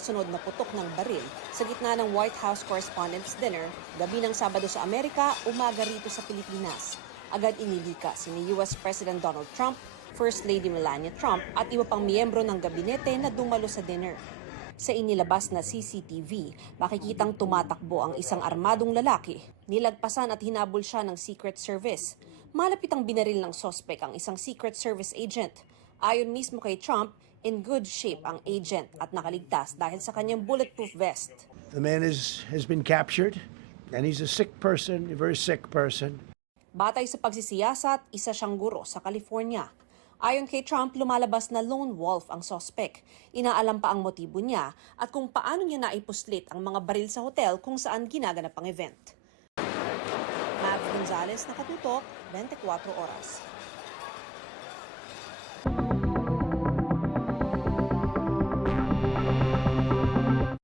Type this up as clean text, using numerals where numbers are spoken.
magkakasunod na putok ng baril sa gitna ng White House Correspondents' Dinner gabi ng Sabado sa Amerika, umaga rito sa Pilipinas. Agad inilika sina US President Donald Trump, First Lady Melania Trump at iba pang miyembro ng gabinete na dumalo sa dinner. Sa inilabas na CCTV, makikitang tumatakbo ang isang armadong lalaki. Nilagpasan at hinabol siya ng Secret Service. Malapit ang binaril ng sospek ang isang Secret Service agent. Ayon mismo kay Trump, in good shape ang agent at nakaligtas dahil sa kanyang bulletproof vest. The man has been captured and he's a sick person, a very sick person. Batay sa pagsisiyasat, isa siyang guro sa California. Ayon kay Trump, lumalabas na lone wolf ang sospek. Inaalam pa ang motibo niya at kung paano niya naipuslit ang mga baril sa hotel kung saan ginaganap ang event. Mav Gonzalez, Nakatutok, 24 Oras.